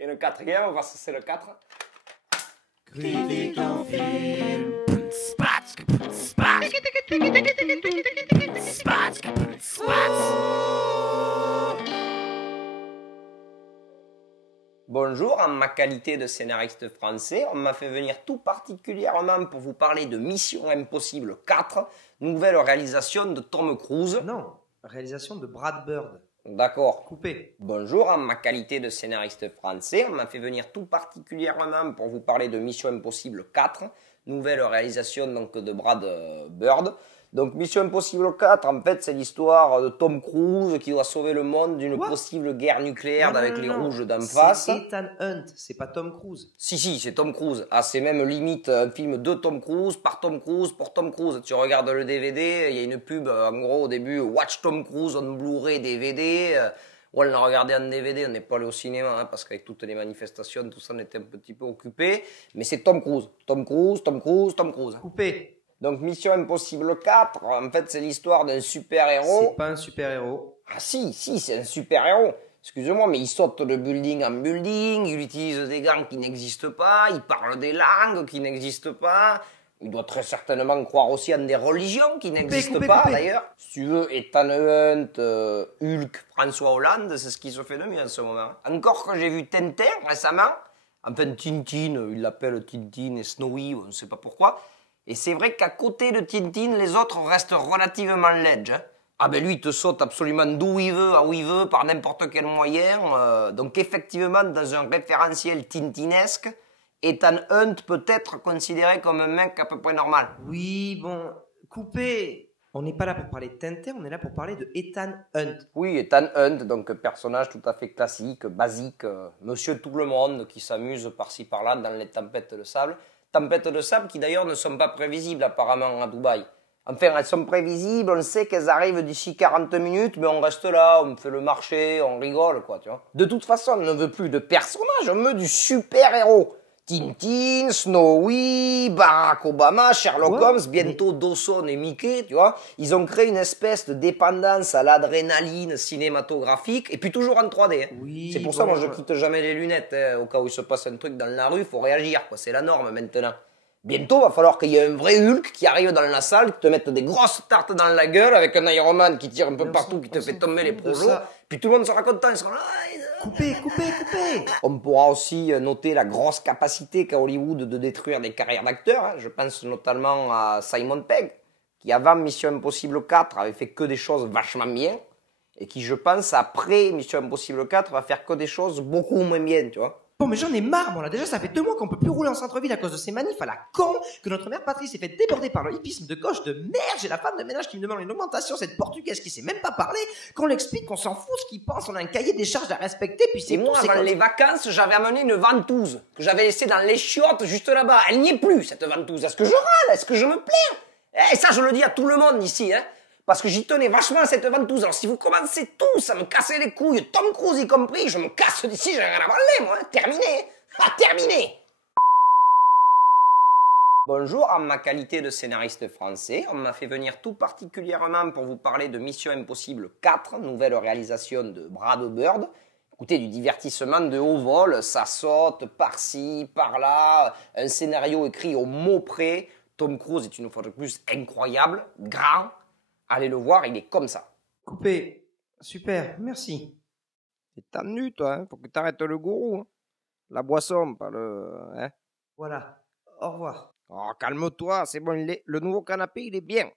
Et le quatrième, parce que c'est le 4. Critique en film. Bonjour, en ma qualité de scénariste français, on m'a fait venir tout particulièrement pour vous parler de Mission Impossible 4, nouvelle réalisation de Tom Cruise. Non, réalisation de Brad Bird. D'accord. Coupé. Bonjour, en ma qualité de scénariste français, on m'a fait venir tout particulièrement pour vous parler de Mission Impossible 4, nouvelle réalisation donc de Brad Bird. Donc Mission Impossible 4, en fait, c'est l'histoire de Tom Cruise qui doit sauver le monde d'une possible guerre nucléaire avec les rouges d'en face. C'est Ethan Hunt, c'est pas Tom Cruise. Si, c'est Tom Cruise. Ah, c'est même limite un film de Tom Cruise, par Tom Cruise, pour Tom Cruise. Tu regardes le DVD, il y a une pub, en gros, au début, Watch Tom Cruise on Blu-ray DVD. On l'a regardé en DVD, on n'est pas allé au cinéma, hein, parce qu'avec toutes les manifestations, tout ça, on était un petit peu occupé. Mais c'est Tom Cruise. Tom Cruise, Tom Cruise, Tom Cruise. Coupé. Donc Mission Impossible 4, en fait, c'est l'histoire d'un super-héros. C'est pas un super-héros. Ah si, c'est un super-héros. Excusez-moi, mais il saute de building en building, il utilise des gants qui n'existent pas, il parle des langues qui n'existent pas. Il doit très certainement croire aussi en des religions qui n'existent pas, d'ailleurs. Si tu veux, Ethan Hunt, Hulk, François Hollande, c'est ce qui se fait de mieux en ce moment. Encore que j'ai vu Tintin récemment, enfin Tintin, il l'appelle Tintin et Snowy, on ne sait pas pourquoi. Et c'est vrai qu'à côté de Tintin, les autres restent relativement ledge. Hein. Ah ben lui, il te saute absolument d'où il veut, à où il veut, par n'importe quel moyen. Donc effectivement, dans un référentiel tintinesque, Ethan Hunt peut être considéré comme un mec à peu près normal. Oui, bon, coupé. On n'est pas là pour parler de Tintin, on est là pour parler de Ethan Hunt. Oui, Ethan Hunt, donc personnage tout à fait classique, basique, monsieur tout le monde qui s'amuse par-ci par-là dans les tempêtes de sable. Tempêtes de sable qui d'ailleurs ne sont pas prévisibles apparemment à Dubaï. Enfin, elles sont prévisibles, on sait qu'elles arrivent d'ici 40 minutes, mais on reste là, on fait le marché, on rigole, quoi, tu vois. De toute façon, on ne veut plus de personnages, on veut du super-héros. Tintin, Snowy, Barack Obama, Sherlock Holmes, bientôt Dawson et Mickey, tu vois. Ils ont créé une espèce de dépendance à l'adrénaline cinématographique, et puis toujours en 3D. Hein. Oui, c'est pour ça, moi, je quitte jamais les lunettes. Hein. Au cas où il se passe un truc dans la rue, faut réagir, quoi. C'est la norme maintenant. Bientôt, va falloir qu'il y ait un vrai Hulk qui arrive dans la salle, qui te mette des grosses tartes dans la gueule, avec un Iron Man qui tire un peu partout, qui te fait tomber les projets. Puis tout le monde sera content, ils seront là. Coupé. On pourra aussi noter la grosse capacité qu'a Hollywood de détruire des carrières d'acteurs. Hein. Je pense notamment à Simon Pegg, qui avant Mission Impossible 4 avait fait que des choses vachement bien, et qui, je pense, après Mission Impossible 4 va faire que des choses beaucoup moins bien, tu vois. Bon, mais j'en ai marre, moi, là. Déjà, ça fait 2 mois qu'on peut plus rouler en centre-ville à cause de ces manifs à la con, que notre mère Patrice s'est fait déborder par le hippisme de gauche de merde. J'ai la femme de ménage qui me demande une augmentation, cette portugaise qui sait même pas parler, qu'on l'explique, qu'on s'en fout ce qu'il pense, on a un cahier des charges à respecter, puis c'est moi, avant les vacances, j'avais amené une ventouse, que j'avais laissée dans les chiottes juste là-bas. Elle n'y est plus, cette ventouse. Est-ce que je râle? Est-ce que je me plains? Et ça, je le dis à tout le monde ici, hein. Parce que j'y tenais vachement à cette ventouse. Alors si vous commencez tous à me casser les couilles, Tom Cruise y compris, je me casse d'ici, j'ai rien à parler, moi. Terminé. Ah, terminé. Bonjour, en ma qualité de scénariste français, on m'a fait venir tout particulièrement pour vous parler de Mission Impossible 4, nouvelle réalisation de Brad Bird. Écoutez, du divertissement de haut vol, ça saute par-ci, par-là, un scénario écrit au mot près. Tom Cruise est une fois de plus incroyable, grand. Allez le voir, il est comme ça. Coupé. Super, merci. T'es tenu, toi, hein. Faut que t'arrêtes le gourou. Hein. La boisson, pas le... Hein. Voilà. Au revoir. Oh, calme-toi, c'est bon, le nouveau canapé, il est bien.